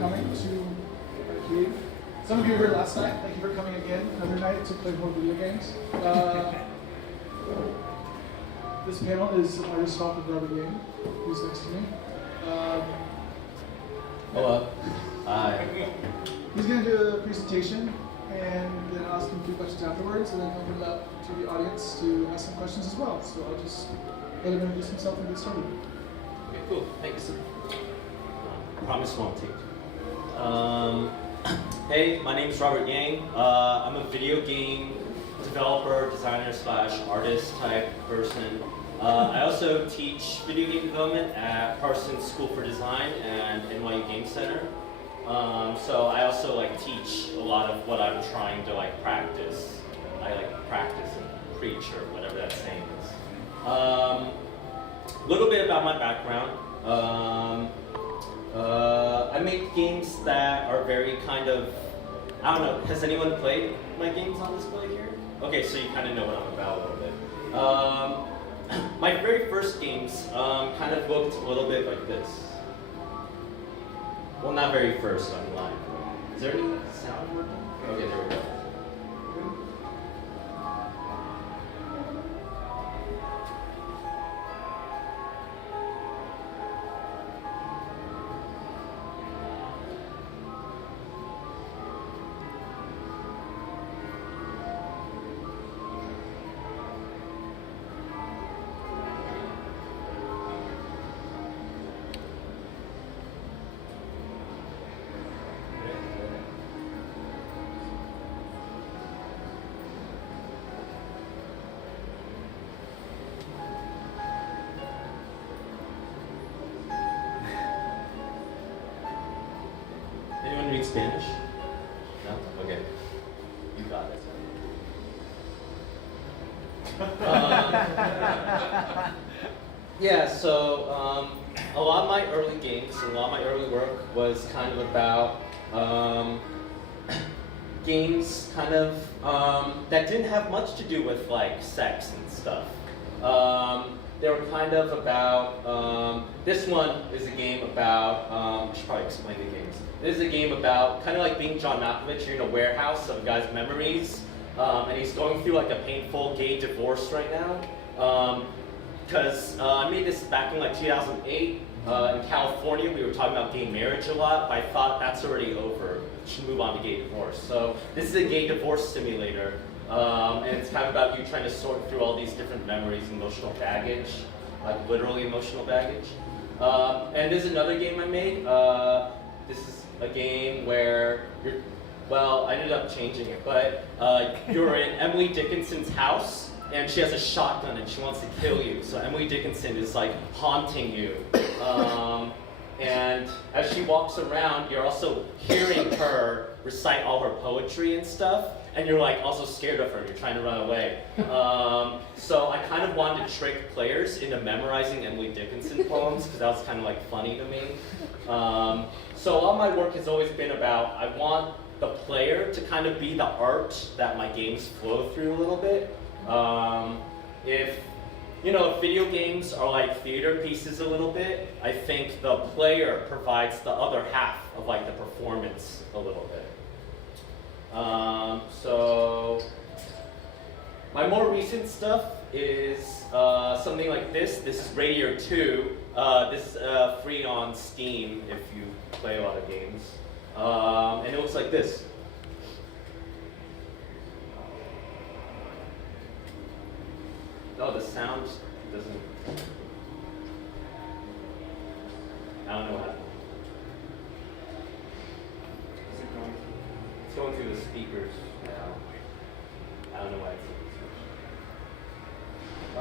coming to ArtCade. Some of you were here last night. Thank you for coming again. Another night to play more video games. This panel is my response with Robert Yang, who's next to me. Hello. Hi. He's going to do a presentation, and then I'll ask him a few questions afterwards, and then open it up to the audience to ask some questions as well. So I'll just let him introduce himself and get started. Okay, cool. Thanks. Promise won't take Hey, my name is Robert Yang. I'm a video game developer, designer / artist type person. I also teach video game development at Parsons School for Design and NYU Game Center. So I also teach a lot of what I'm trying to practice. I practice and preach, or whatever that saying is. A little bit about my background. I make games that are very I don't know, has anyone played my games on display here? Okay, so you kind of know what I'm about a little bit. My very first games kind of looked a little bit like this. Well, not very first, I'm lying. Is there any sound working? Okay, there we go. Anyone read Spanish? No? Okay. You got it. Yeah, so a lot of my early games and a lot of my early work was kind of about games that didn't have much to do with sex and stuff. They were kind of about, this one is a game about, I should probably explain the games. This is a game about kind of being John Malkovich. You're in a warehouse of a guy's memories, and he's going through a painful gay divorce right now. Because I made this back in 2008. In California, we were talking about gay marriage a lot, but I thought that's already over. We should move on to gay divorce. So this is a gay divorce simulator. And it's kind of about you trying to sort through all these different memories, emotional baggage, literally emotional baggage. And there's another game I made. This is a game where I ended up changing it, but you're in Emily Dickinson's house, and she has a shotgun and she wants to kill you. So Emily Dickinson is haunting you. And as she walks around, you're also hearing her recite all her poetry and stuff. And you're also scared of her, you're trying to run away. So I kind of wanted to trick players into memorizing Emily Dickinson poems, because that was kind of funny to me. So all my work has always been about, I want the player to kind of be the art that my games flow through a little bit. If video games are theater pieces a little bit, I think the player provides the other half of the performance a little bit. So my more recent stuff is something like this. This is Radiator 2. This is free on Steam if you play a lot of games. And it looks like this. Oh, the sound doesn't... I don't know what happened. Is it going? It's going through the speakers now. I don't know why it's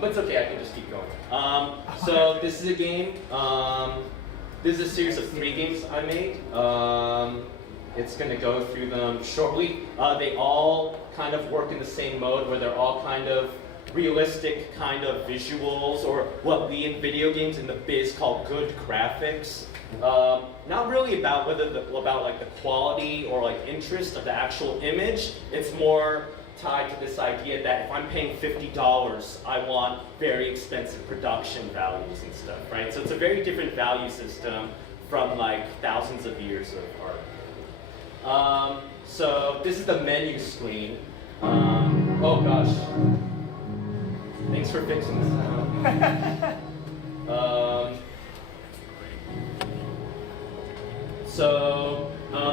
but it's okay, I can just keep going. So this is a game. This is a series of 3 games I made. It's going to go through them shortly. They all kind of work in the same mode, where they're all kind of realistic kind of visuals, or what we in video games in the biz call good graphics. Not really about the quality or interest of the actual image. It's more tied to this idea that if I'm paying $50, I want very expensive production values and stuff, right? So it's a very different value system from like thousands of years of art. So this is the menu screen. Oh gosh. Thanks for fixing the sound.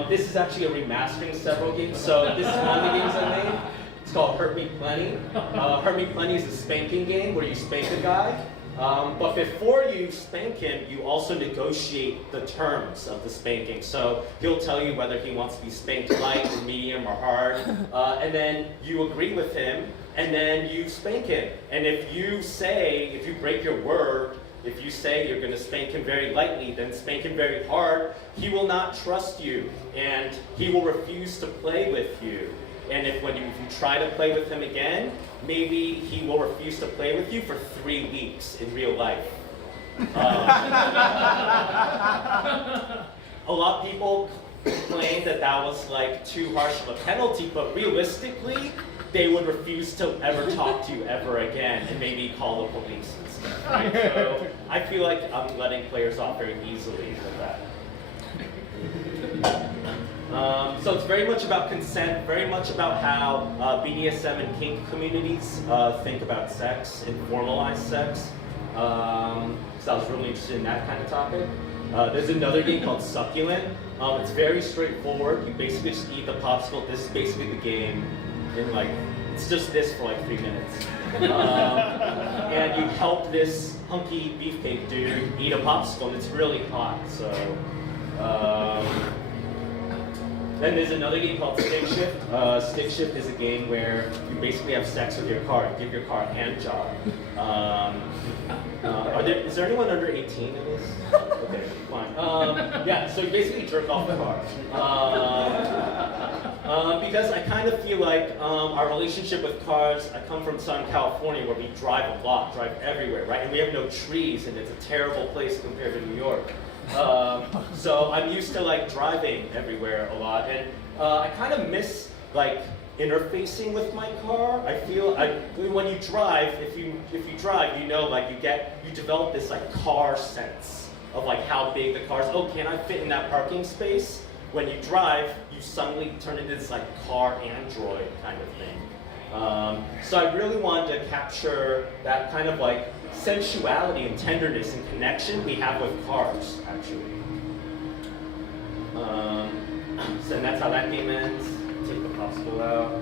This is actually a remastering of several games. So this is one of the games I made. It's called Hurt Me Plenty. Hurt Me Plenty is a spanking game where you spank a guy. But before you spank him, you also negotiate the terms of the spanking. So he'll tell you whether he wants to be spanked light or medium or hard. And then you agree with him, and then you spank him. And if you break your word, if you say you're going to spank him very lightly, then spank him very hard, he will not trust you, and he will refuse to play with you. And if you try to play with him again, maybe he will refuse to play with you for 3 weeks in real life. A lot of people complained that was like too harsh of a penalty, but realistically, they would refuse to ever talk to you ever again and maybe call the police and stuff. Right? So I feel like I'm letting players off very easily with that. So it's very much about consent, very much about how BDSM and kink communities think about sex and formalize sex. So I was really interested in that kind of topic. There's another game called Succulent. It's very straightforward. You basically just eat the popsicle. This is basically the game. It's just this for like 3 minutes. And you help this hunky beefcake dude eat a popsicle, and it's really hot. So. Then there's another game called Stick Shift. Stick Shift is a game where you basically have sex with your car. You give your car a hand job. Is there anyone under 18 in this? Okay, fine. Yeah, so you basically jerk off the car. Because I kind of feel like our relationship with cars, I come from Southern California where we drive a lot, drive everywhere, right? And we have no trees, and it's a terrible place compared to New York. So I'm used to driving everywhere a lot, and I kind of miss interfacing with my car. I feel when you drive, if you drive, you develop this car sense of how big the car is. Oh, can I fit in that parking space? When you drive, you suddenly turn into this car android kind of thing. So I really wanted to capture that kind of sensuality and tenderness and connection we have with cars, actually. So that's how that game ends. Take the popsicle out.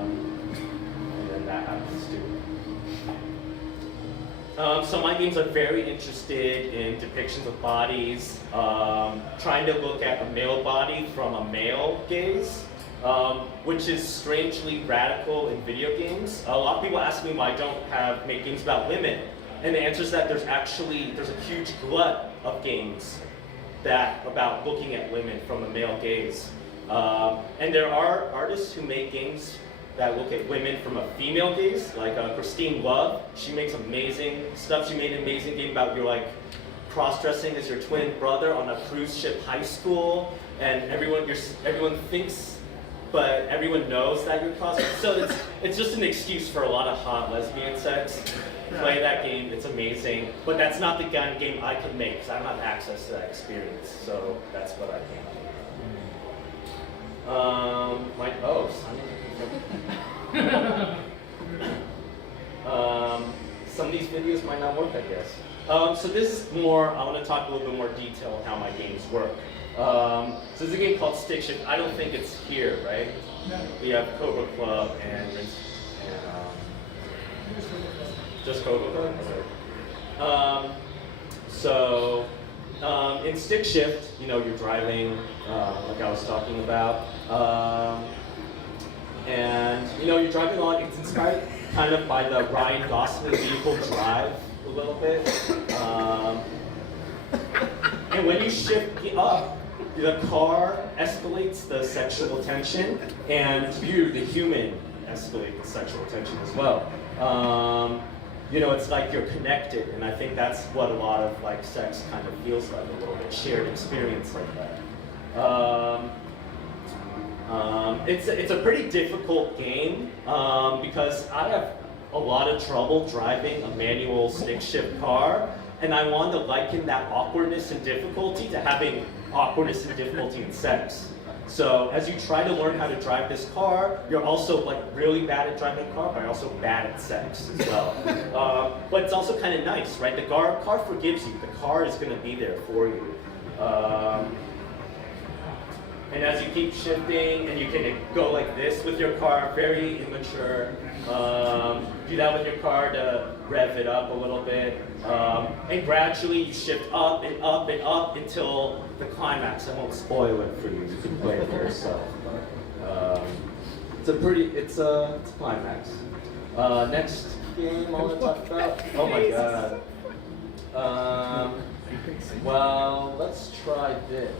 And then that happens too. So my games are very interested in depictions of bodies, trying to look at a male body from a male gaze. Which is strangely radical in video games. A lot of people ask me why I don't make games about women, and the answer is that there's a huge glut of games about looking at women from a male gaze. And there are artists who make games that look at women from a female gaze, like Christine Love. She makes amazing stuff. She made an amazing game about your cross-dressing as your twin brother on a cruise ship high school, and everyone thinks. But everyone knows that you're crossing. So it's just an excuse for a lot of hot lesbian sex. Play that game, it's amazing. But that's not the kind of game I can make, because I don't have access to that experience. So that's what I can do. Some of these videos might not work, I guess. So this is more, I want to talk a little bit more detail on how my games work. So there's a game called Stick Shift. I don't think it's here, right? No. We have Cobra Club and just Cobra Club? Okay. In Stick Shift, you're driving, like I was talking about, and you're driving along. It's inspired kind of by the Ryan Gosling vehicle Drive a little bit. And when you shift up, the car escalates the sexual tension, and you, the human, escalate the sexual tension as well. It's like you're connected, and I think that's what a lot of sex kind of feels like, a little bit shared experience like that. It's a pretty difficult game because I have a lot of trouble driving a manual stick shift car. and I want to liken that awkwardness and difficulty to having awkwardness and difficulty in sex. So as you try to learn how to drive this car, you're also like really bad at driving a car, but you're also bad at sex as well. But it's also kind of nice, right? The car forgives you. The car is going to be there for you. And as you keep shifting, and you can go like this with your car, very immature. Do that with your car to rev it up a little bit. And gradually you shift up and up and up until the climax. I won't spoil it for you. You can play it for yourself. It's a climax. Next game I want to talk about. Oh my god. Well, let's try this.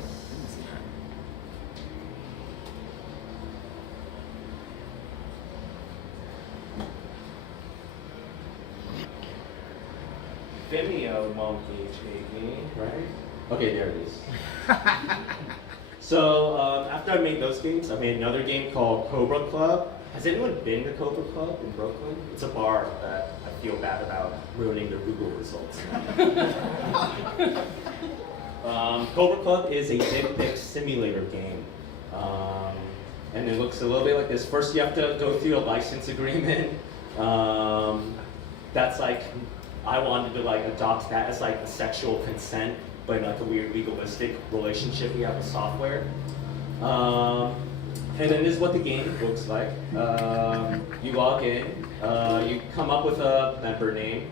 Vimeo won't engage me, right? Okay, there it is. So after I made those games, I made another game called Cobra Club. Has anyone been to Cobra Club in Brooklyn? It's a bar that I feel bad about ruining their Google results. Cobra Club is a dick pic simulator game. And it looks a little bit like this. First you have to go through a license agreement. That's like, I wanted to like adopt that as like a sexual consent, but in like a weird legalistic relationship we have with software. And then this is what the game looks like. You log in, you come up with a member name.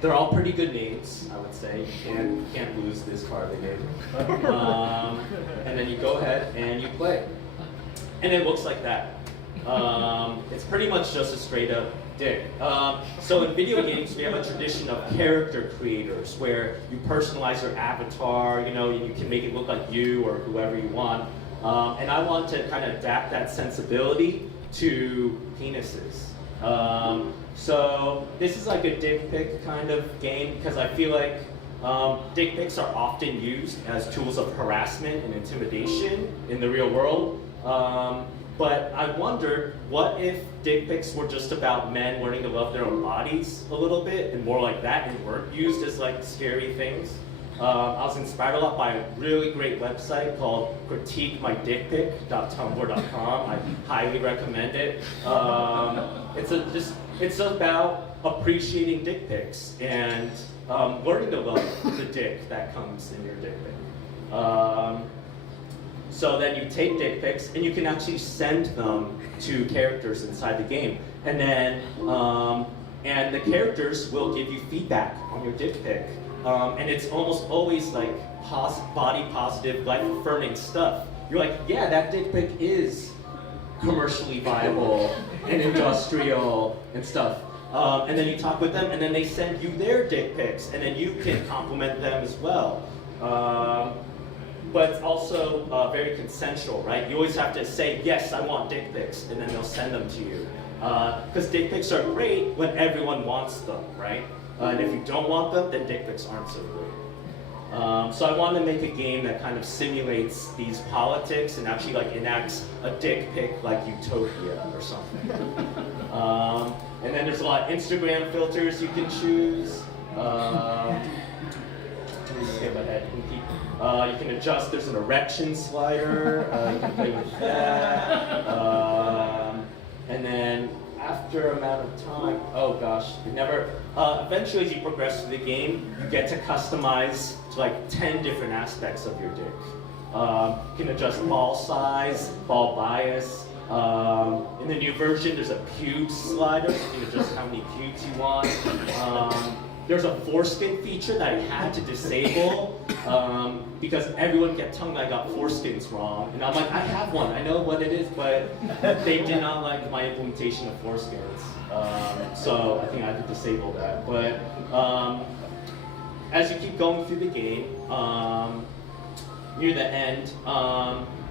They're all pretty good names, I would say. You can't lose this card they gave you. And then you go ahead and you play. And it looks like that. It's pretty much just a straight up dick. So in video games, we have a tradition of character creators where you personalize your avatar, you know, you can make it look like you or whoever you want. And I want to kind of adapt that sensibility to penises. So this is like a dick pic kind of game because I feel like dick pics are often used as tools of harassment and intimidation in the real world. But I wondered, what if dick pics were just about men learning to love their own bodies a little bit and more like that and weren't used as like scary things? I was inspired a lot by a really great website called critiquemydickpic.tumblr.com. I highly recommend it. It's about appreciating dick pics and learning to love the dick that comes in your dick pic. So then you take dick pics and you can actually send them to characters inside the game. And then, and the characters will give you feedback on your dick pic. And it's almost always like body positive, life affirming stuff. You're like, yeah, that dick pic is commercially viable and industrial and stuff. And then you talk with them and then they send you their dick pics and then you can compliment them as well. But it's also very consensual, right? You always have to say, yes, I want dick pics, and then they'll send them to you. Because dick pics are great when everyone wants them, right? And if you don't want them, then dick pics aren't so great. So I wanted to make a game that kind of simulates these politics and actually like enacts a dick pic like utopia or something. And then there's a lot of Instagram filters you can choose. Skip ahead. You can adjust, there's an erection slider, you can play with that. And then after amount of time, oh gosh, eventually as you progress through the game, you get to customize to like 10 different aspects of your dick. You can adjust ball size, ball bias. In the new version, there's a pubes slider, so you can adjust how many pubes you want. There's a foreskin feature that I had to disable because everyone kept telling me I got foreskins wrong. And I'm like, I have one, I know what it is, but they did not like my implementation of foreskins. So I think I had to disable that. But as you keep going through the game, near the end,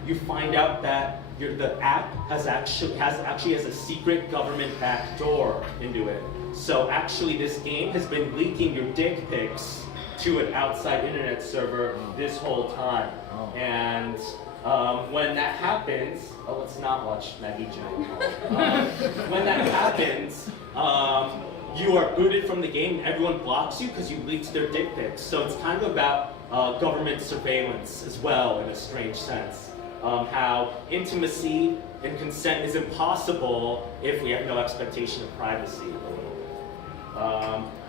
you find out that the app has a secret government backdoor into it. So actually this game has been leaking your dick pics to an outside internet server this whole time. Oh. And when that happens, let's not watch Maggie Joe. When that happens, you are booted from the game, and everyone blocks you because you leaked their dick pics. So it's kind of about government surveillance as well, in a strange sense. How intimacy and consent is impossible if we have no expectation of privacy.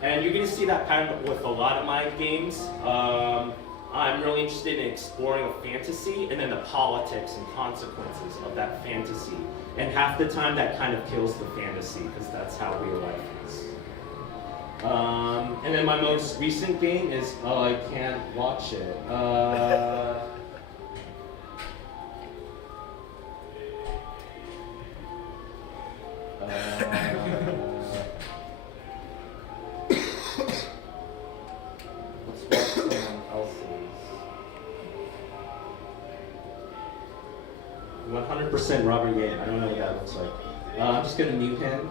And you're going to see that pattern with a lot of my games. I'm really interested in exploring a fantasy and then the politics and consequences of that fantasy. And half the time that kind of kills the fantasy because that's how real life is. And then my most recent game is, oh, I can't watch it. Let's watch someone else's. 100% Robert Ye. I don't know what that looks like. I'm just gonna mute him.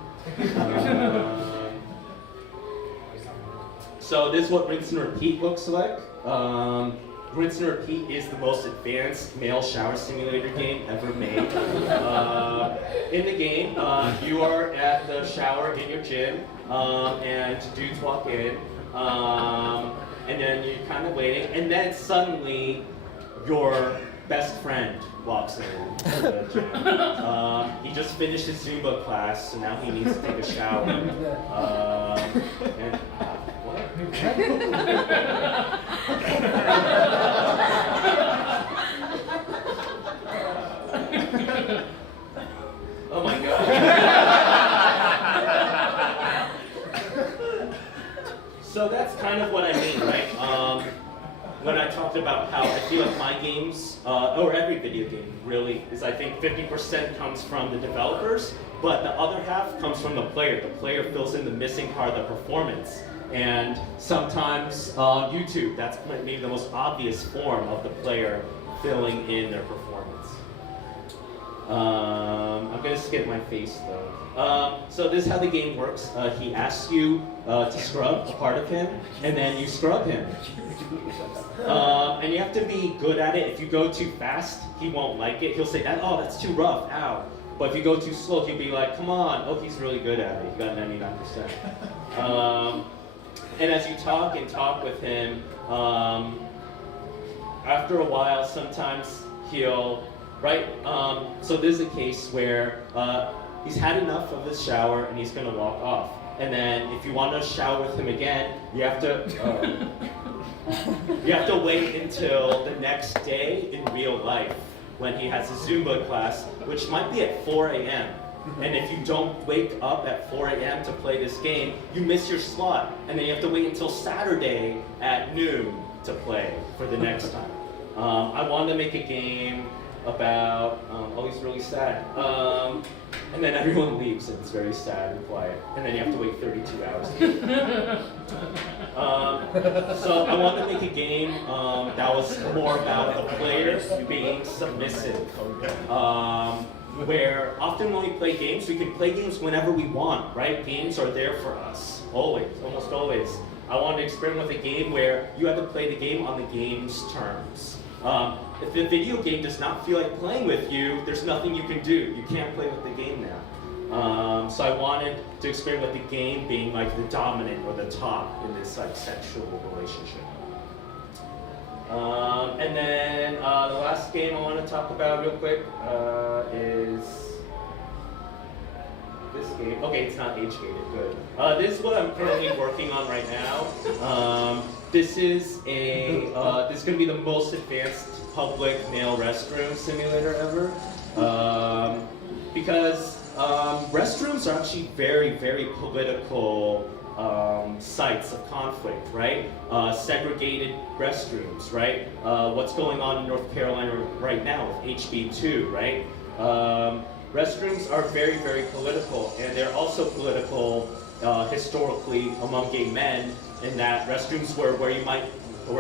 So this is what Rinse and Repeat looks like. Rinse and Repeat is the most advanced male shower simulator game ever made. In the game, you are at the shower in your gym, and dudes walk in, and then you're kind of waiting, and then suddenly your best friend walks in to the gym. He just finished his Zumba class, so now he needs to take a shower. And what? Oh my god. So that's kind of what I mean, right? When I talked about how I feel like my games, or every video game really, is I think 50% comes from the developers, but the other half comes from the player. The player fills in the missing part of the performance. And sometimes YouTube, that's maybe the most obvious form of the player filling in their performance. I'm gonna skip my face though. So this is how the game works. He asks you to scrub a part of him, and then you scrub him. And you have to be good at it. If you go too fast, he won't like it. He'll say, oh, that's too rough, ow. But if you go too slow, he'll be like, come on. Oh, he's really good at it. He got 99%. And as you talk with him, after a while, sometimes he'll, right? So there's a case where he's had enough of his shower and he's gonna walk off. And then if you want to shower with him again, you have to wait until the next day in real life when he has a Zumba class, which might be at 4 a.m. And if you don't wake up at 4 a.m. to play this game, you miss your slot. And then you have to wait until Saturday at noon to play for the next time. I wanted to make a game about, oh, he's really sad. And then everyone leaves and it's very sad and quiet. And then you have to wait 32 hours. So I wanted to make a game that was more about the players being submissive. Where often when we play games, we can play games whenever we want, right? Games are there for us, always, almost always. I wanted to experiment with a game where you have to play the game on the game's terms. If the video game does not feel like playing with you, there's nothing you can do. You can't play with the game now. So I wanted to experiment with the game being like the dominant or the top in this like sexual relationship. And then the last game I want to talk about real quick is this game. Okay, it's not age-gated, good. This is what I'm currently working on right now. This is going to be the most advanced public male restroom simulator ever. Because restrooms are actually very, very political sites of conflict, right? Segregated restrooms, right? What's going on in North Carolina right now with HB2, right? Restrooms are very, very political, and they're also political historically among gay men, in that restrooms were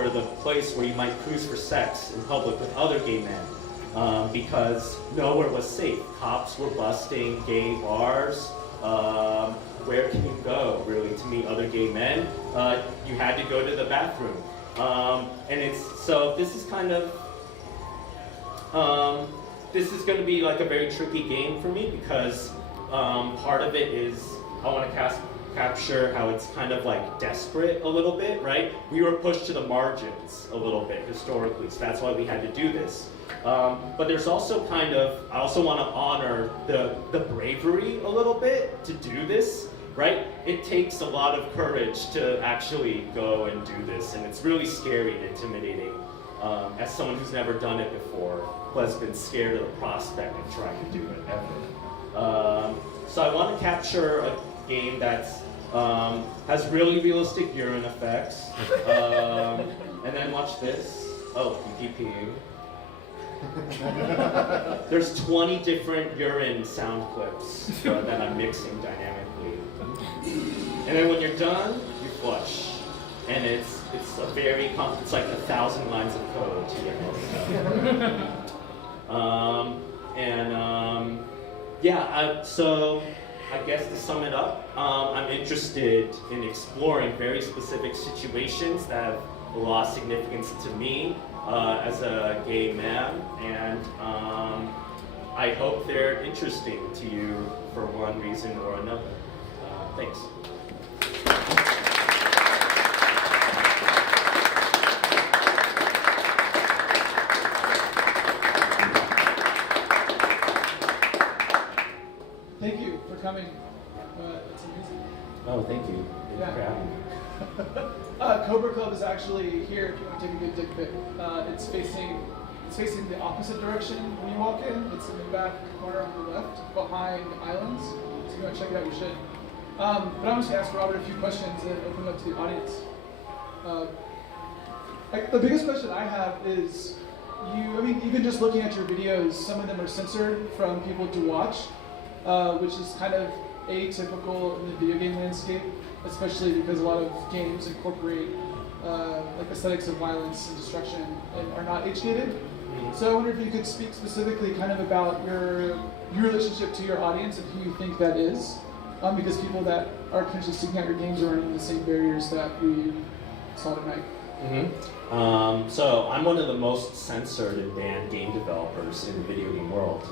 the place where you might cruise for sex in public with other gay men, because nowhere was safe. Cops were busting gay bars. Where can you go, really, to meet other gay men? You had to go to the bathroom. So this is kind of, this is going to be like a very tricky game for me because part of it is I want to cast capture how it's kind of like desperate a little bit, right? We were pushed to the margins a little bit historically, so that's why we had to do this. But there's also kind of, I also want to honor the bravery a little bit to do this, right? It takes a lot of courage to actually go and do this, and it's really scary and intimidating. As someone who's never done it before, who has been scared of the prospect of trying to do it ever. So I want to capture a game that's has really realistic urine effects. And then watch this. Oh, you keep peeing. There's 20 different urine sound clips that I'm mixing dynamically. And then when you're done, you flush. And it's a very, it's like 1,000 lines of code to get most yeah, so I guess to sum it up, I'm interested in exploring very specific situations that have a lot of significance to me as a gay man, and I hope they're interesting to you for one reason or another. Thanks. Thank you for coming. It's amazing. Oh, thank you. Thank you for having me. Cobra Club is actually here if you want to take a good dick pic. It's facing the opposite direction when you walk in. It's in the back corner on the left, behind Islands. So if you want to check it out, you should. But I'm just going to ask Robert a few questions and open it up to the audience. The biggest question I have is, even just looking at your videos, some of them are censored from people to watch, which is kind of atypical in the video game landscape, especially because a lot of games incorporate like aesthetics of violence and destruction and are not age-gated. So I wonder if you could speak specifically kind of about your relationship to your audience and who you think that is, because people that are potentially seeking out your games are running the same barriers that we saw tonight. So I'm one of the most censored and banned game developers in the video game world.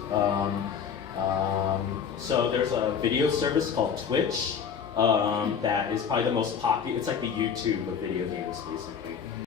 So there's a video service called Twitch that is probably the most popular. It's like the YouTube of video games, basically.